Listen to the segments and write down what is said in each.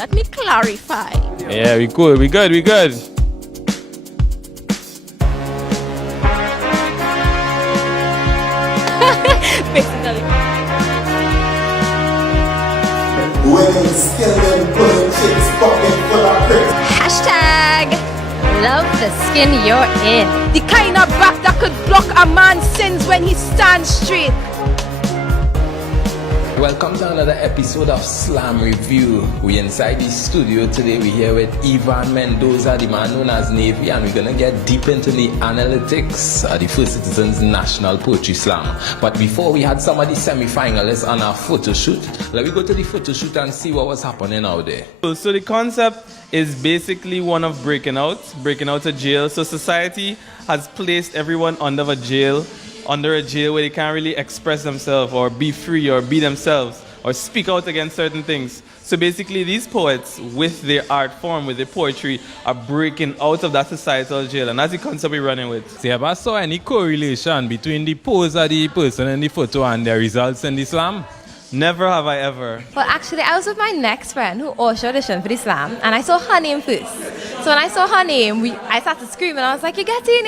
Let me clarify. Yeah, we good. Basically. Women still them good chicks pocket full of bricks. Hashtag love the skin you're in. The kind of back that could block a man's sins when he stands straight. Welcome to another episode of Slam Review. We inside the studio today. We're here with Ivan Mendoza, the man known as Navy, and we're gonna get deep into the analytics of the First Citizens National Poetry Slam. But before, we had some of the semi-finalists on our photo shoot. Let me go to the photo shoot and see what was happening out there. So the concept is basically one of breaking out of jail. So society has placed everyone under a jail where they can't really express themselves or be free or be themselves or speak out against certain things. So basically these poets, with their art form, with their poetry, are breaking out of that societal jail, and that's the concept we're running with. See, have I saw any correlation between the pose of the person in the photo and their results in the slam? Never have I ever. Well, actually, I was with my next friend who also auditioned for the slam, and I saw her name first. So when I saw her name, I started screaming. I was like, you get in.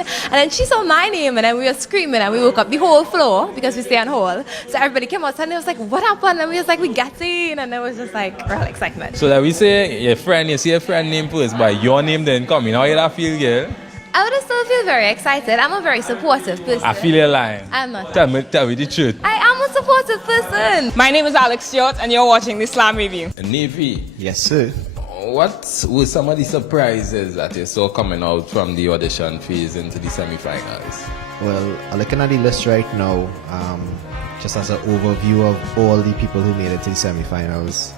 And then she saw my name, and then we were screaming, and we woke up the whole floor because we stay on hall. So everybody came outside, and it was like, what happened? And we was like, we get in. And it was just like real excitement. So that we say you see a friend name first, but your name didn't come in. How you that feel, girl? I would still feel very excited. I'm a very supportive person. I feel you're lying. I'm not. Tell me the truth. I am a supportive person. My name is Alex Stewart, and you're watching the Slam Review. Navy, Yes, sir. what were some of the surprises that you saw coming out from the audition phase into the semi-finals? Well, looking at the list right now, just as an overview of all the people who made it to the semi-finals,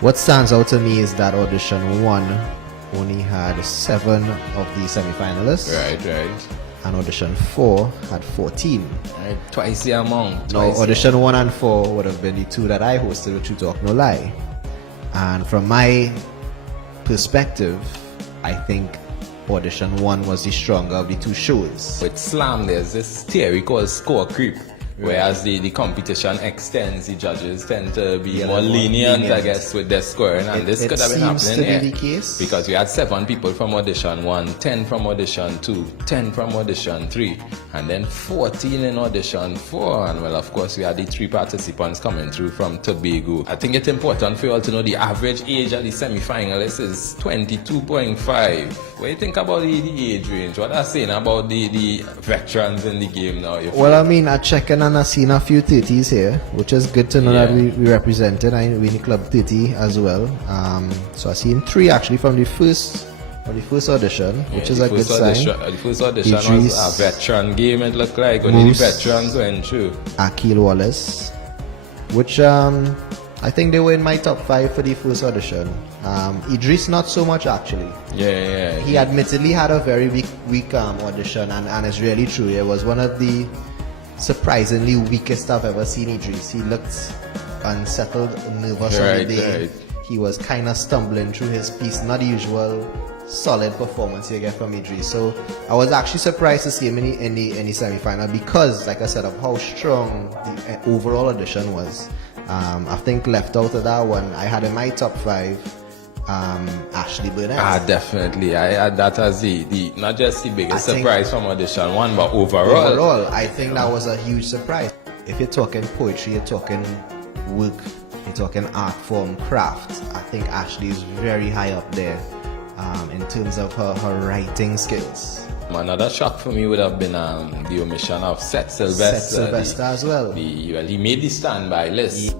what stands out to me is that audition 1 only had 7 of the semi-finalists. Right. And audition 4 had 14. Right. Twice the amount. Now, audition 1 and 4 would have been the 2 that I hosted with True Talk No Lie. And from my perspective, I think audition 1 was the stronger of the 2 shows. With slam, there's this theory called score creep. Whereas the competition extends, the judges tend to be more lenient, I guess, with their scoring, and this could have been happening here. The case. Because we had 7 people from audition 1, 10 from audition 2, 10 from audition 3, and then 14 in audition 4, and well, of course, we had the 3 participants coming through from Tobago. I think it's important for you all to know the average age of the semi-finalists is 22.5. What do you think about the age range? What are you saying about the veterans in the game now? Well, I mean, I checked and I've seen a few 30s here, which is good to know that we represented. I we in the club 30 as well. So I've seen 3 actually from the first audition, which is a good sign. The first audition was a veteran game, it looked like. Only the veterans went through. Akil Wallace, which I think they were in my top 5 for the first audition. Idris, not so much actually. Yeah. He admittedly had a very weak audition, and it's really true. It was one of the surprisingly weakest I've ever seen Idris. He looked unsettled, nervous on the day. Right. He was kind of stumbling through his piece, not the usual solid performance you get from Idris. So I was actually surprised to see him in the semi-final because, like I said, of how strong the overall audition was. I think left out of that one, I had in my top 5 Ashley Burnett. Definitely. I had that as the not just the biggest surprise from audition 1, but overall. Overall, I think that was a huge surprise. If you're talking poetry, you're talking work, you're talking art form, craft, I think Ashley is very high up there in terms of her writing skills. Another shock for me would have been the omission of Seth Sylvester. As well. He made the standby list.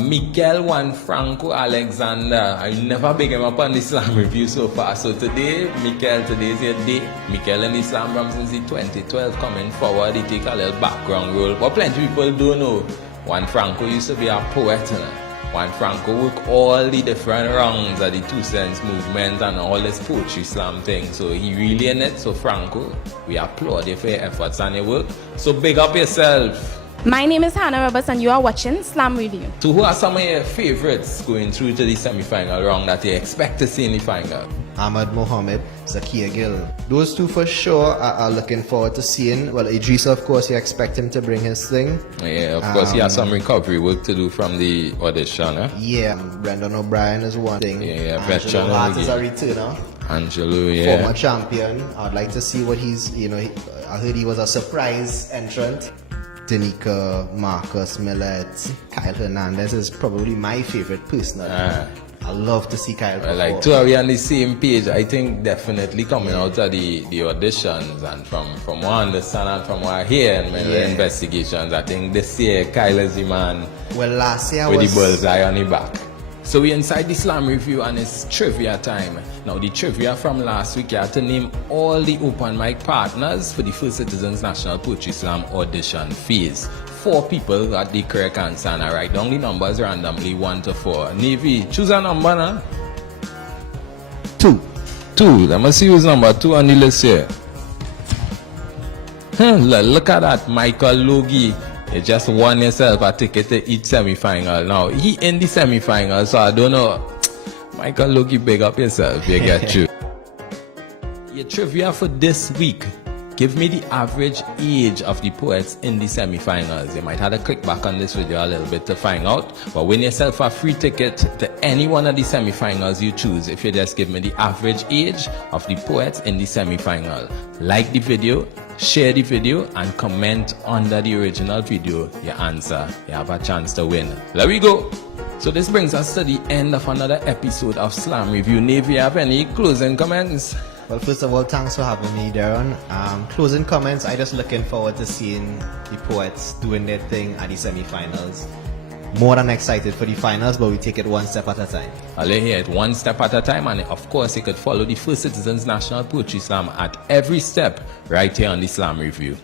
Mikel Juan Franco Alexander. I never big him up on the Slam Review so far. So today's your day. Mikel in the Slam Ram since 2012 coming forward. He take a little background role. But plenty of people don't know. Juan Franco used to be a poet. Juan Franco worked all the different rounds of the 2 Cents movement and all this poetry slam thing. So he really in it. So Franco, we applaud you for your efforts and your work. So big up yourself. My name is Hannah Roberts and you are watching Slam Review. So who are some of your favorites going through to the semi-final round that you expect to see in the final? Ahmad Mohammed, Zakia Gill. Those two for sure are looking forward to seeing. Well, Idrissa, of course, you expect him to bring his thing. Yeah, of course, he has some recovery work to do from the audition. Yeah, Brendan O'Brien is one thing. Yeah, Angelo veteran Hart is a again. returner. Angelo, yeah. Former champion. I'd like to see what he's, I heard he was a surprise entrant. Danica, Marcus Millet, Kyle Hernandez is probably my favorite personally. I love to see Kyle perform. Like, two are we on the same page? I think definitely coming out of the auditions and from what I understand and from what I hear in my investigations, I think this year Kyle is the man well, last year with was the bullseye on the back. So we're inside the Slam Review and it's trivia time. Now the trivia from last week, you had to name all the open mic partners for the First Citizens National Poetry Slam audition phase. 4 people got the correct answer and I write down the numbers randomly 1 to 4. Navy, choose a number now. 2. 2. Let me see who's number 2 on the list here. Look at that, Michael Logie. You just won yourself a ticket to each semi-final. Now, he in the semi-final, so I don't know. Michael Logie, big up yourself, you get through. Your trivia for this week. Give me the average age of the poets in the semi-finals. You might have to click back on this video a little bit to find out. But win yourself a free ticket to any one of the semi-finals you choose if you just give me the average age of the poets in the semi-final. Like the video, share the video, and comment under the original video your answer. You have a chance to win. There we go. So this brings us to the end of another episode of Slam Review. Navy, you have any closing comments? Well, first of all, thanks for having me, Derron. Closing comments, I just looking forward to seeing the poets doing their thing at the semi-finals. More than excited for the finals, but we take it one step at a time. I'll hear it one step at a time, and of course you could follow the First Citizens National Poetry Slam at every step right here on the Slam Review.